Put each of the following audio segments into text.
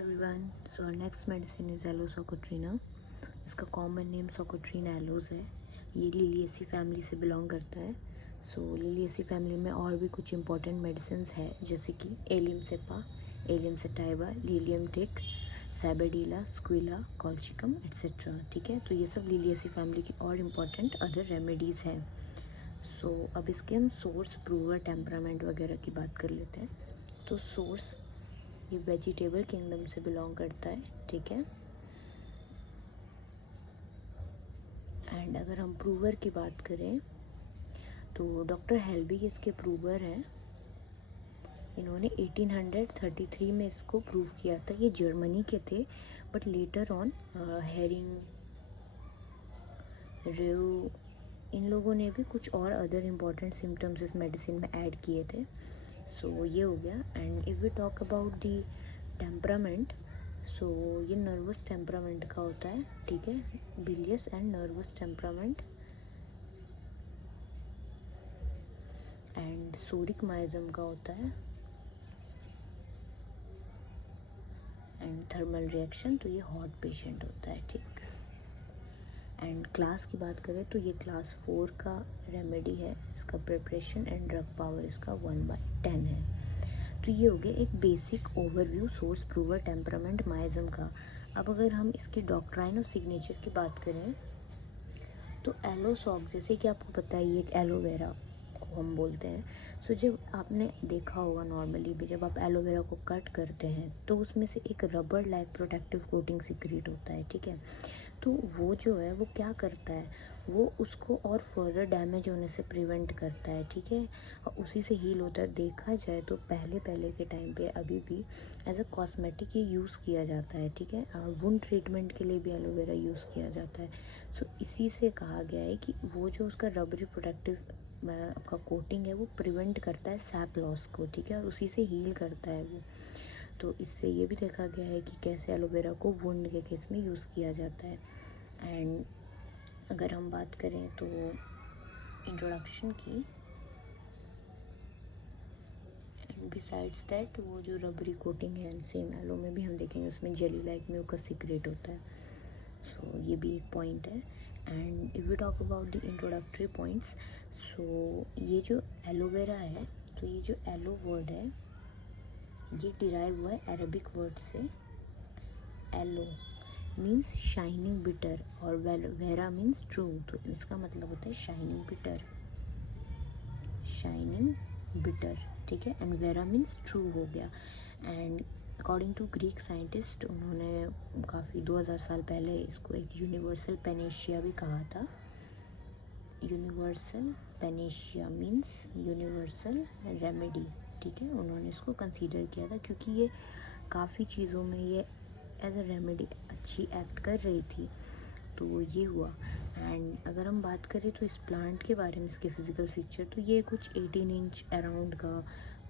Everyone, so our next medicine is एलोसोकोट्रिना। इसका common name सोकोट्रिन एलोज है। ये लिलिएसी फैमिली से बिलोंग करता है। सो लिलिएसी फैमिली में और भी कुछ इंपॉर्टेंट मेडिसिन है, जैसे कि allium cepa, allium sativa, lilium tig, sabadilla, squilla, colchicum etcetera. ठीक है, तो ये सब लिलिएसी फैमिली की और इम्पॉर्टेंट अदर रेमेडीज़ हैं। सो अब इसके हम सोर्स, प्रूवर, टेम्परामेंट वगैरह की बात कर लेते हैं। तो सोर्स, ये वेजिटेबल किंगडम से बिलोंग करता है। ठीक है, एंड अगर हम प्रूवर की बात करें तो डॉक्टर हेल्बिग इसके प्रूवर हैं। इन्होंने 1833 में इसको प्रूव किया था। ये जर्मनी के थे, बट लेटर ऑन हेरिंग, रेव, इन लोगों ने भी कुछ और अदर इम्पॉर्टेंट सिम्टम्स इस मेडिसिन में ऐड किए थे। सो ये हो गया। And if we talk about the temperament, so ये नर्वस टेम्परामेंट का होता है। ठीक है, bilious and nervous temperament. And psoric miasm का होता है। एंड थर्मल रिएक्शन, तो ये हॉट पेशेंट होता है। ठीक, एंड क्लास की बात करें तो ये क्लास 4 का रेमेडी है। इसका प्रिपरेशन एंड ड्रग पावर इसका 1/10 है। तो ये हो गया एक basic overview source, prover, temperament, miasm का। अब अगर हम इसकी डॉक्ट्राइन और सिग्नेचर की बात करें तो एलोसॉग, जैसे कि आपको पता है, ये एक एलोवेरा को हम बोलते हैं। सो जब आपने देखा होगा नॉर्मली भी, जब आप एलोवेरा को कट करते हैं तो उसमें से एक rubber like protective coating secret होता है। ठीक है, तो वो जो है वो क्या करता है, वो उसको और फर्दर डैमेज होने से प्रिवेंट करता है। ठीक है, और उसी से हील होता है। देखा जाए तो पहले के टाइम पे अभी भी एज अ कॉस्मेटिक ये यूज़ किया जाता है। ठीक है, वुंड ट्रीटमेंट के लिए भी एलोवेरा यूज़ किया जाता है। सो इसी से कहा गया है कि वो जो उसका रबरी प्रोटेक्टिव आपका कोटिंग है वो प्रिवेंट करता है सैप लॉस को। ठीक है, और उसी से हील करता है वो। तो इससे ये भी देखा गया है कि कैसे एलोवेरा को वुंड के केस में यूज़ किया जाता है। एंड अगर हम बात करें तो इंट्रोडक्शन की, एंड बिसाइड्स दैट वो जो रबरी कोटिंग है, सेम एलो में भी हम देखेंगे उसमें जेली लाइक म्यूकस सीक्रेट होता है। सो ये भी एक पॉइंट है। And if we talk about the introductory points, so ये जो एलोवेरा है, तो ये जो एलो वर्ड है ये डिराइव हुआ है अरबिक वर्ड से। एलो मीन्स शाइनिंग बिटर और वेरा मीन्स ट्रू। तो इसका मतलब होता है शाइनिंग बिटर, शाइनिंग बिटर। ठीक है, एंड वेरा मीन्स ट्रू हो गया। And according to Greek scientist, उन्होंने काफ़ी 2000 साल पहले इसको एक यूनिवर्सल पेनेशिया भी कहा था। Universal Panacea means universal remedy. ठीक है, उन्होंने इसको कंसीडर किया था क्योंकि ये काफ़ी चीज़ों में ये एज अ रेमेडी अच्छी एक्ट कर रही थी। तो ये हुआ। एंड अगर हम बात करें तो इस प्लांट के बारे में, इसके फिज़िकल फीचर, तो ये कुछ 18 इंच अराउंड का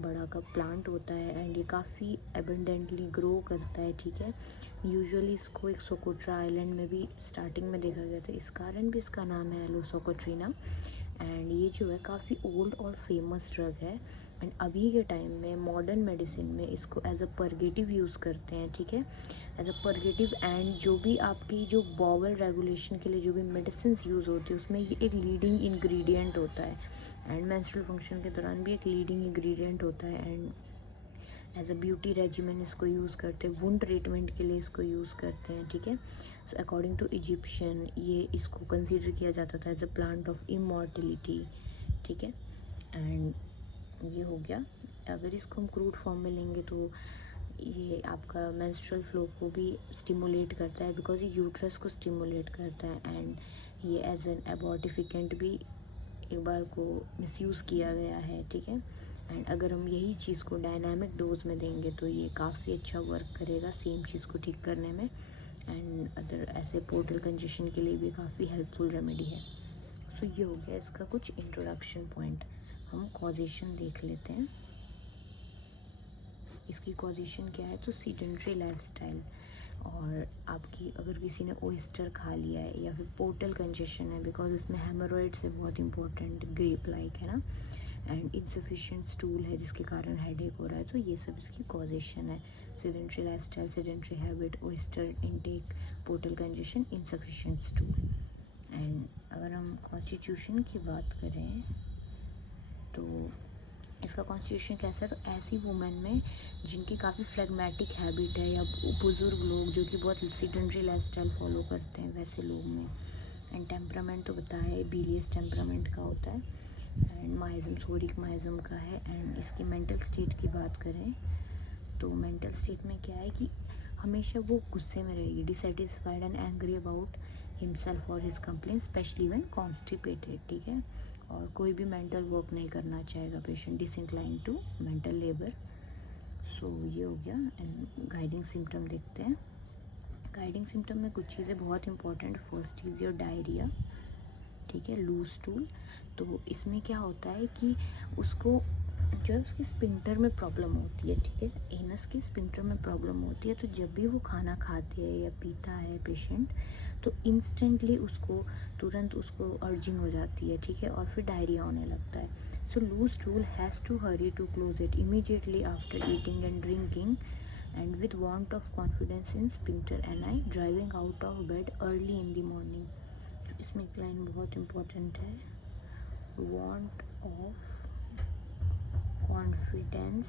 बड़ा का प्लांट होता है। एंड ये काफ़ी एबंडेंटली ग्रो करता है। ठीक है, यूजुअली इसको एक सोकोट्रा आइलैंड में भी स्टार्टिंग में देखा गया था, इस कारण भी इसका नाम है एलोसोकोट्रिना। एंड ये जो है काफ़ी ओल्ड और फेमस ड्रग है। एंड अभी के टाइम में मॉडर्न मेडिसिन में इसको एज अ परगेटिव यूज़ करते हैं। ठीक है, एज अ परगेटिव। एंड जो भी आपकी जो बॉवल रेगुलेशन के लिए जो भी मेडिसिन यूज़ होती है उसमें ये एक लीडिंग इंग्रेडिएंट होता है। एंड मेंस्ट्रुअल फंक्शन के दौरान भी एक लीडिंग इंग्रेडिएंट होता है। And as a beauty regimen इसको यूज़ करते हैं, वुंड ट्रीटमेंट के लिए इसको यूज़ करते हैं। ठीक है, सो अकॉर्डिंग टू इजिप्शियन ये इसको कंसीडर किया जाता था एज अ प्लांट ऑफ इमॉर्टिलिटी। ठीक है, एंड ये हो गया। अगर इसको हम क्रूड फॉर्म में लेंगे तो ये आपका मेंस्ट्रुअल फ्लो को भी स्टिमुलेट करता है, बिकॉज ये यूट्रस को स्टिमुलेट करता है। एंड ये एज एन एबॉर्टिफिकेंट भी एक बार को मिसयूज़ किया गया है। ठीक है, एंड अगर हम यही चीज़ को डायनामिक डोज में देंगे तो ये काफ़ी अच्छा वर्क करेगा सेम चीज़ को ठीक करने में। एंड अदर ऐसे पोर्टल कंजेशन के लिए भी काफ़ी हेल्पफुल रेमेडी है। सो ये हो गया इसका कुछ इंट्रोडक्शन पॉइंट। हम कॉजेशन देख लेते हैं। इसकी कॉजेशन क्या है, तो सीडेंट्री लाइफस्टाइल, और आपकी अगर किसी ने ओइस्टर खा लिया है, या फिर पोर्टल कंजेशन है, बिकॉज इसमें हेमोरॉइड्स है बहुत इंपॉर्टेंट, ग्रेप लाइक है ना, एंड इनसफिशिएंट स्टूल है जिसके कारण हेडेक हो रहा है। तो ये सब इसकी कॉजेशन है। sedentary lifestyle, sedentary habit, oyster intake, portal congestion, insufficient stool. And अगर हम कॉन्स्टिट्यूशन की बात करें तो इसका कॉन्स्टिट्यूशन कैसा है, तो ऐसी वुमेन में जिनकी काफ़ी फ्लेगमेटिक हैबिट है या बुज़ुर्ग लोग जो कि बहुत सेडेंटरी लाइफस्टाइल फॉलो करते हैं वैसे लोग में। एंड टेम्परामेंट तो बताया है, बिलियस टेम्परामेंट का होता है एंड माइज़म सोरिक माइज़म का है। एंड इसकी मेंटल स्टेट की बात करें तो मेंटल स्टेट में क्या है कि हमेशा वो गुस्से में रहेगी, dissatisfied and angry about himself और his complaint especially when constipated, ठीक है। और कोई भी मेंटल वर्क नहीं करना चाहेगा पेशेंट, डिसइंक्लाइन टू मेंटल लेबर। सो ये हो गया। एंड गाइडिंग सिम्टम देखते हैं। गाइडिंग सिम्टम में कुछ चीज़ें बहुत important. First is your diarrhoea, ठीक है, लूज स्टूल। तो इसमें क्या होता है कि उसको जो है उसके स्पिंक्टर में प्रॉब्लम होती है, ठीक है, एनस की स्पिंक्टर में प्रॉब्लम होती है। तो जब भी वो खाना खाती है या पीता है पेशेंट तो इंस्टेंटली उसको तुरंत उसको अर्जिंग हो जाती है, ठीक है, और फिर डायरिया होने लगता है। So loose stool has to hurry to close it immediately after eating and drinking and with want of confidence in sphincter and I driving out of bed early in the morning. इसमें एक line बहुत important है, want of confidence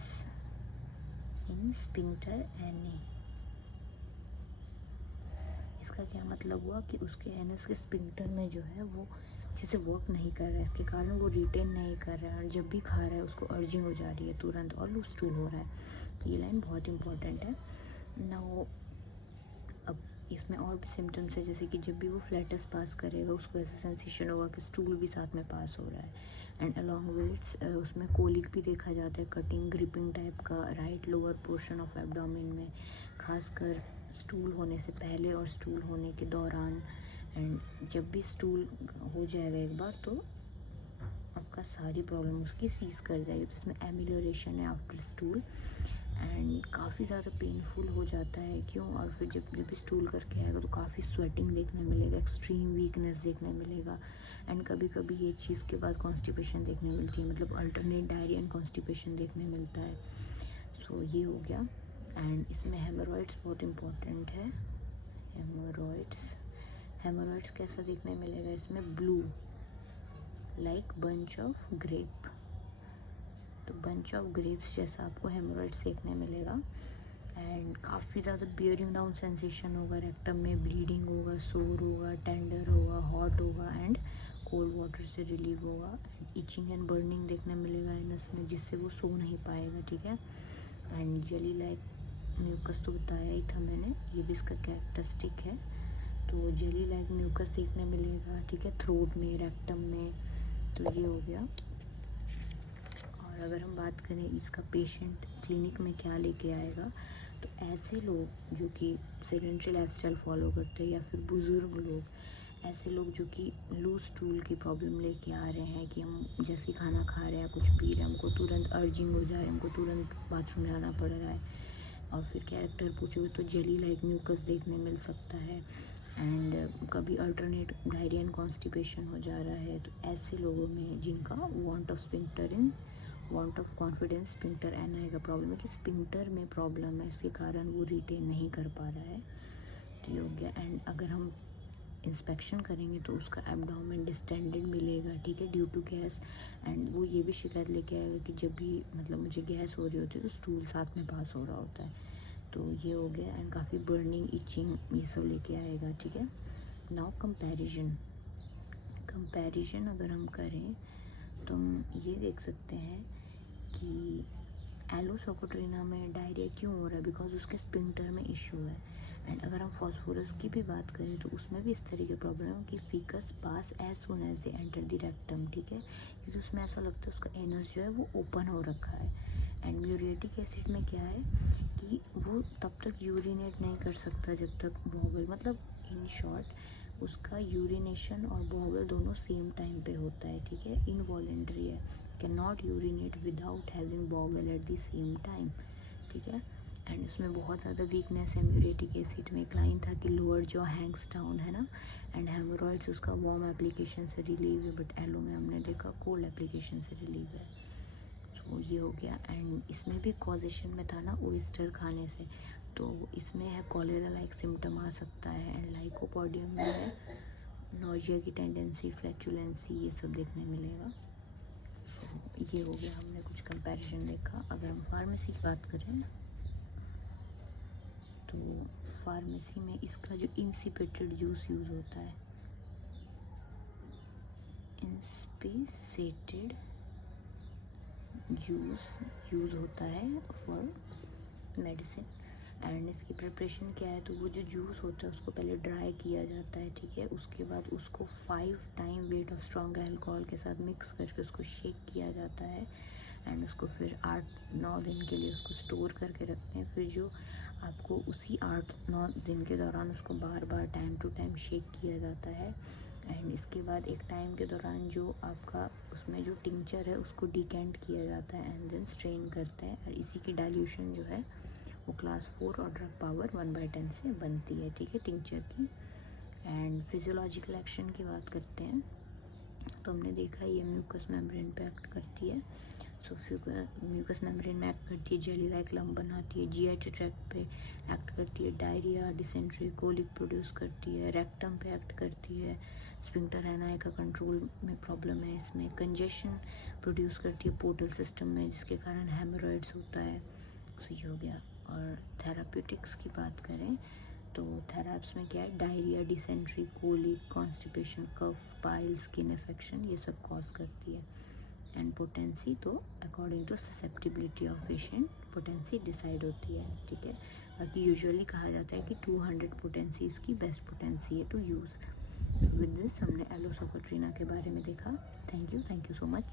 in sphincter ani. इसका क्या मतलब हुआ कि उसके एनएस के स्पिंक्टर में जो है वो अच्छे से वर्क नहीं कर रहा है, इसके कारण वो रिटेन नहीं कर रहा है और जब भी खा रहा है उसको अर्जिंग हो जा रही है तुरंत और लूज स्टूल हो रहा है। तो ये लाइन बहुत इंपॉर्टेंट है ना। वो अब इसमें और भी सिम्टम्स है, जैसे कि जब भी वो फ्लैटस पास करेगा उसको ऐसा सेंसेशन होगा कि स्टूल भी साथ में पास हो रहा है। एंड अलॉन्ग विद उसमें कोलिक भी देखा जाता है, कटिंग ग्रिपिंग टाइप का right lower portion of abdomen में, खासकर स्टूल होने से पहले और स्टूल होने के दौरान। एंड जब भी स्टूल हो जाएगा एक बार तो आपका सारी प्रॉब्लम उसकी सीज कर जाएगी। तो इसमें एमिलियोरेशन है आफ्टर स्टूल एंड काफ़ी ज़्यादा पेनफुल हो जाता है, क्यों, और फिर जब भी स्टूल करके आएगा तो काफ़ी स्वेटिंग देखने मिलेगा, एक्सट्रीम वीकनेस देखने मिलेगा। एंड कभी कभी ये चीज़ के बाद कॉन्स्टिपेशन देखने मिलती है, मतलब अल्टरनेट डायरिया एंड कॉन्स्टिपेशन देखने मिलता है। सो ये हो गया। एंड इसमें हेमोरॉइड्स बहुत इम्पोर्टेंट है। हेमोरॉइड्स कैसा देखने मिलेगा, इसमें blue like bunch of grape, तो बंच ऑफ ग्रेप्स जैसा आपको हेमोरॉइड्स देखने मिलेगा। एंड काफ़ी ज़्यादा बियरिंग डाउन सेंसेशन होगा, रेक्टम में ब्लीडिंग होगा, सोर होगा, टेंडर होगा, हॉट होगा एंड कोल्ड वाटर से रिलीव होगा। इचिंग एंड बर्निंग देखने मिलेगा एनस में, जिससे वो सो नहीं पाएगा, ठीक है। एंड जेली लाइक म्यूकस तो बताया ही था मैंने, ये भी इसका कैरेक्टरिस्टिक है। तो जेली लाइक म्यूकस देखने मिलेगा, ठीक है, थ्रोट में, रेक्टम में। तो ये हो गया। और अगर हम बात करें इसका पेशेंट क्लिनिक में क्या लेके आएगा, तो ऐसे लोग जो कि सेडेंटरी लाइफस्टाइल फॉलो करते हैं या फिर बुज़ुर्ग लोग, ऐसे लोग जो कि लूज स्टूल की प्रॉब्लम लेके आ रहे हैं कि हम जैसे खाना खा रहे हैं, कुछ पी रहे हैं, हमको तुरंत अर्जिंग हो जा रहा है, हमको तुरंत बाथरूम में आना पड़ रहा है, और फिर कैरेक्टर पूछोगे तो जेली लाइक म्यूकस देखने मिल सकता है। एंड कभी अल्टरनेट डायरिया एंड कॉन्स्टिपेशन हो जा रहा है। तो ऐसे लोगों में जिनका want of sphincter in want of confidence sphincter ani का प्रॉब्लम है कि स्पिंक्टर में प्रॉब्लम है, इसके कारण वो रिटेन नहीं कर पा रहा है। तो ये हो गया। एंड अगर हम इंस्पेक्शन करेंगे तो उसका एब्डोमेन डिस्टेंडेड मिलेगा, ठीक है, ड्यू टू गैस। एंड वो ये भी शिकायत लेके आएगा कि जब भी मतलब मुझे गैस हो रही होती है तो स्टूल साथ में पास हो रहा होता है। तो ये हो गया। एंड काफ़ी बर्निंग, इचिंग, ये सब लेके आएगा, ठीक है। नाउ कंपैरिजन अगर हम करें तो हम ये देख सकते हैं कि एलोसोकोट्रिना में डायरिया क्यों हो रहा है, बिकॉज उसके स्पिंक्टर में इशू है। एंड अगर हम फॉस्फोरस की भी बात करें तो उसमें भी इस तरह की प्रॉब्लम है कि faeces pass as soon as they enter the rectum, ठीक है, क्योंकि उसमें ऐसा लगता है उसका एनस जो है वो ओपन हो रखा है। एंड म्यूरेटिक एसिड में क्या है कि वो तब तक यूरिनेट नहीं कर सकता जब तक बॉबल, मतलब इन शॉर्ट उसका यूरिनेशन और बॉबल दोनों सेम टाइम पे होता है, ठीक है, इनवॉलेंट्री है, can not urinate without having बॉबल at the same time, ठीक है। एंड उसमें बहुत ज़्यादा वीकनेस है म्यूरेटिक एसिड में। एक लाइन था कि लोअर जॉ हैंग्स डाउन, है ना। एंड हेमोरॉइड्स उसका वार्म एप्लीकेशन से रिलीव है, बट एलो में हमने देखा कोल्ड एप्लीकेशन से रिलीव है। तो ये हो गया। एंड इसमें भी कॉजेशन में था ना ओयस्टर खाने से, तो इसमें है कॉलेरा लाइक सिम्टम आ सकता है। एंड लाइकोपोडियम में है नोजिया की टेंडेंसी, फ्लैचुलेंसी, ये सब देखने मिलेगा। ये हो गया, हमने कुछ कंपैरिजन देखा। अगर हम फार्मेसी की बात करें तो फार्मेसी में इसका जो इंसिपेटेड जूस यूज़ होता है, इंसिपेटेड जूस यूज़ होता है फॉर मेडिसिन। एंड इसकी प्रिपरेशन क्या है, तो वो जो जूस होता है उसको पहले ड्राई किया जाता है, ठीक है। उसके बाद उसको 5 time weight of strong alcohol के साथ मिक्स करके उसको शेक किया जाता है। एंड उसको फिर 8-9 दिन के लिए उसको स्टोर करके रखते हैं। फिर जो आपको उसी 8-9 दिन के दौरान उसको बार बार टाइम टू टाइम शेक किया जाता है। एंड इसके बाद एक टाइम के दौरान जो आपका उसमें जो टिंचर है उसको डिकेंट किया जाता है एंड देन स्ट्रेन करते हैं। और इसी की डाइल्यूशन जो है वो क्लास 4 और ड्रग पावर 1/10 से बनती है, ठीक है, टिंचर की। एंड फिजियोलॉजिकल एक्शन की बात करते हैं तो हमने देखा ये म्यूकस मेम्ब्रेन पे एक्ट करती है। सो म्यूकस मेम्ब्रेन में एक्ट करती है, जेली लाइक लम्प बनाती है, जीआई ट्रैक्ट पे एक्ट करती है, डायरिया, डिसेंट्री, कोलिक प्रोड्यूस करती है, रेक्टम पे एक्ट करती है, स्फिंक्टर एनाई का कंट्रोल में प्रॉब्लम है, इसमें कंजेशन प्रोड्यूस करती है पोर्टल सिस्टम में, जिसके कारण हेमोरॉइड्स होता है। सो ये हो गया। और थेराप्यूटिक्स की बात करें तो थेराप्स में क्या है, diarrhoea, dysentery, colic, constipation, cough, pile, skin infection, ये सब कॉज करती है। एंड पोटेंसी तो according to susceptibility of patient potency decide होती है, ठीक है। बाकी यूजुअली कहा जाता है कि 200 पोटेंसी इसकी बेस्ट पोटेंसी है टू यूज़। विद दिस हमने एलोसोकोट्रिना के बारे में देखा। Thank you so much.